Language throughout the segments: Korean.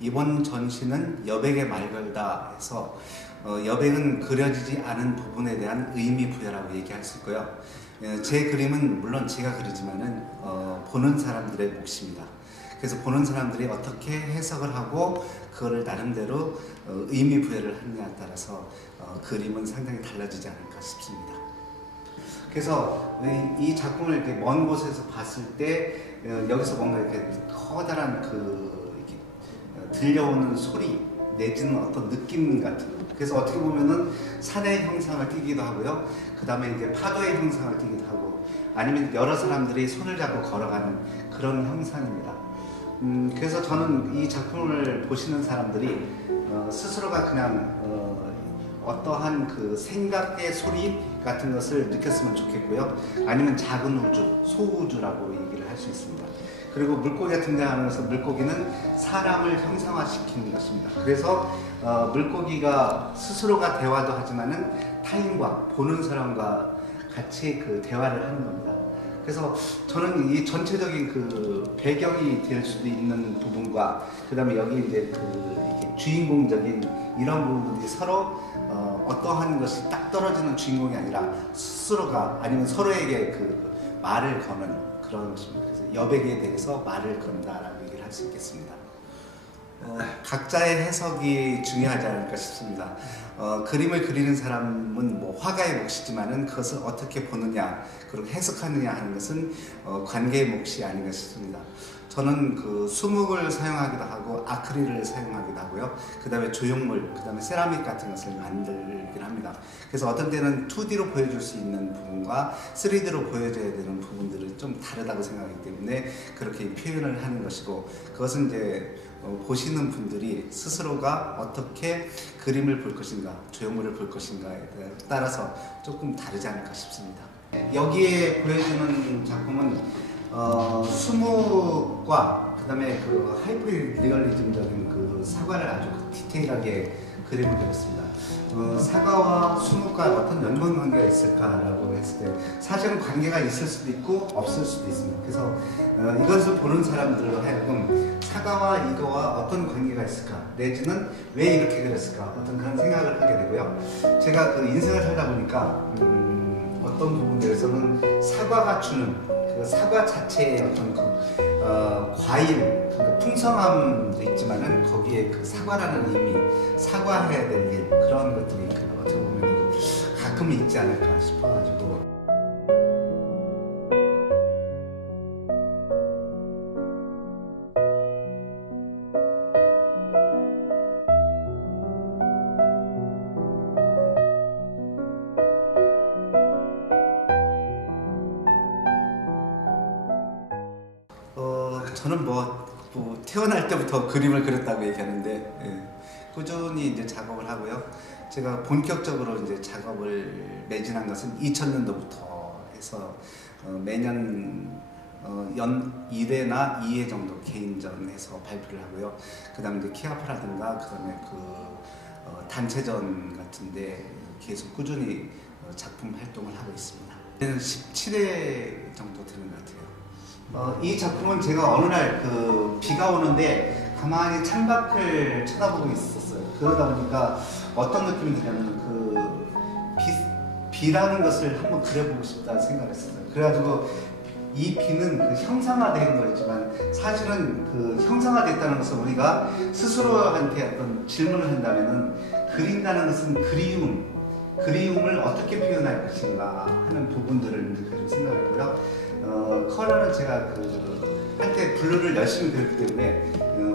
이번 전시는 여백의 말걸다 해서 여백은 그려지지 않은 부분에 대한 의미 부여라고 얘기할 수 있고요. 제 그림은 물론 제가 그리지만은 보는 사람들의 몫입니다. 그래서 보는 사람들이 어떻게 해석을 하고 그거를 나름대로 의미 부여를 하느냐에 따라서 그림은 상당히 달라지지 않을까 싶습니다. 그래서 이 작품을 이렇게 먼 곳에서 봤을 때 여기서 뭔가 이렇게 커다란 이렇게 들려오는 소리 내지는 어떤 느낌 같은, 그래서 어떻게 보면은 산의 형상을 띠기도 하고요. 그 다음에 이제 파도의 형상을 띠기도 하고, 아니면 여러 사람들이 손을 잡고 걸어가는 그런 형상입니다. 그래서 저는 이 작품을 보시는 사람들이 스스로가 그냥 어떠한 그 생각의 소리 같은 것을 느꼈으면 좋겠고요. 아니면 작은 우주, 소우주라고 얘기를 할 수 있습니다. 그리고 물고기 같은 데 하면서 물고기는 사람을 형상화시키는 것입니다. 그래서 물고기가 스스로가 대화도 하지만은 타인과, 보는 사람과 같이 그 대화를 하는 겁니다. 그래서 저는 이 전체적인 그 배경이 될 수도 있는 부분과, 그 다음에 여기 이제 이렇게 주인공적인 이런 부분들이 서로 어떠한 것이 딱 떨어지는 주인공이 아니라 스스로가, 아니면 서로에게 그 말을 거는 그런 것입니다. 그래서 여백에 대해서 말을 건다라고 얘기를 할 수 있겠습니다. 각자의 해석이 중요하지 않을까 싶습니다. 그림을 그리는 사람은 뭐 화가의 몫이지만은 그것을 어떻게 보느냐, 그리고 해석하느냐 하는 것은 관계의 몫이 아닌가 싶습니다. 저는 그 수묵을 사용하기도 하고 아크릴을 사용하기도 하고요. 그 다음에 조형물, 그 다음에 세라믹 같은 것을 만들긴 합니다. 그래서 어떤 때는 2D로 보여줄 수 있는 부분과 3D로 보여줘야 되는 부분들은 좀 다르다고 생각하기 때문에 그렇게 표현을 하는 것이고, 그것은 이제 보시는 분들이 스스로가 어떻게 그림을 볼 것인가, 조형물을 볼 것인가에 따라서 조금 다르지 않을까 싶습니다. 여기에 보여주는 작품은 수묵과 그 다음에 그 하이퍼 리얼리즘적인 그 사과를 아주 디테일하게 그림을 그렸습니다. 사과와 수묵과 어떤 연관 관계가 있을까라고 했을 때 사실은 관계가 있을 수도 있고 없을 수도 있습니다. 그래서 이것을 보는 사람들로 하여금 사과와 이거와 어떤 관계가 있을까, 내지는 왜 이렇게 그렸을까, 어떤 그런 생각을 하게 되고요. 제가 그 인생을 살다 보니까 어떤 부분들에서는 사과가 주는 그 사과 자체의 어떤 과일, 그러니까 풍성함도 있지만은 거기에 그 사과라는 의미, 사과해야 될 일, 그런 것들이 어떻게 보면 가끔 있지 않을까 싶어가지고. 저는 뭐 태어날 때부터 그림을 그렸다고 얘기하는데, 꾸준히 이제 작업을 하고요. 제가 본격적으로 이제 작업을 매진한 것은 2000년도부터 해서 매년 연 1회나 2회 정도 개인전에서 발표를 하고요. 그 다음에 이제 키아프라든가, 그 다음에 단체전 같은데 계속 꾸준히 작품 활동을 하고 있습니다. 이제는 17회 정도 되는 것 같아요. 이 작품은 제가 어느 날 비가 오는데 가만히 창밖을 쳐다보고 있었어요. 그러다 보니까 어떤 느낌이 드냐면 비라는 것을 한번 그려보고 싶다 생각을 했어요. 그래가지고 이 비는 형상화된 거였지만 사실은 형상화됐다는 것은 우리가 스스로한테 어떤 질문을 한다면은 그린다는 것은 그리움을 어떻게 표현할 것인가 하는 부분들을 가지고 생각했고요. 컬러는 제가 한때 블루를 열심히 그렸기 때문에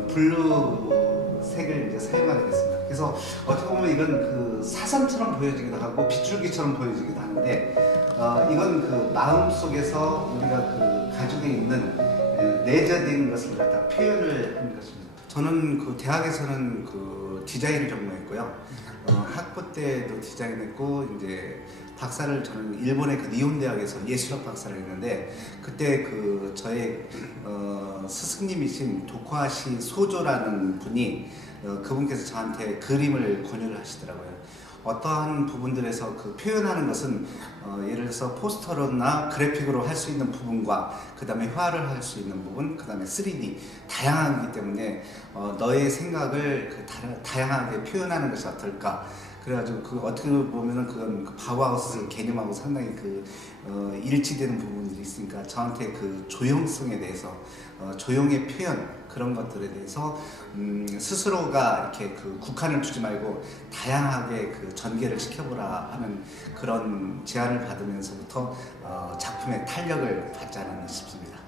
블루 색을 이제 사용하게 됐습니다. 그래서 어떻게 보면 이건 사선처럼 보여지기도 하고 빗줄기처럼 보여지기도 하는데, 이건 마음 속에서 우리가 가지고 있는 내재된 것을 갖다 표현을 하는 것입니다. 저는 대학에서는 디자인을 전공했고요. 학부 때도 디자인했고, 이제 박사를 저는 일본의 니혼 대학에서 예술학 박사를 했는데, 그때 저의 스승님이신 도쿠하시 소조라는 분이 그분께서 저한테 그림을 권유를 하시더라고요. 어떠한 부분들에서 그 표현하는 것은 예를 들어서 포스터로나 그래픽으로 할 수 있는 부분과 그 다음에 화를 할 수 있는 부분, 그 다음에 3D 다양하기 때문에 너의 생각을 다양하게 표현하는 것이 어떨까. 그래가지고 그 어떻게 보면은 그건 그 바우하우스 개념하고 상당히 일치되는 부분들이 있으니까 저한테 그 조용성에 대해서 조용의 표현 그런 것들에 대해서 스스로가 이렇게 국한을 두지 말고 다양하게 전개를 시켜보라 하는 그런 제안을 받으면서부터 작품의 탄력을 받지 않았나 싶습니다.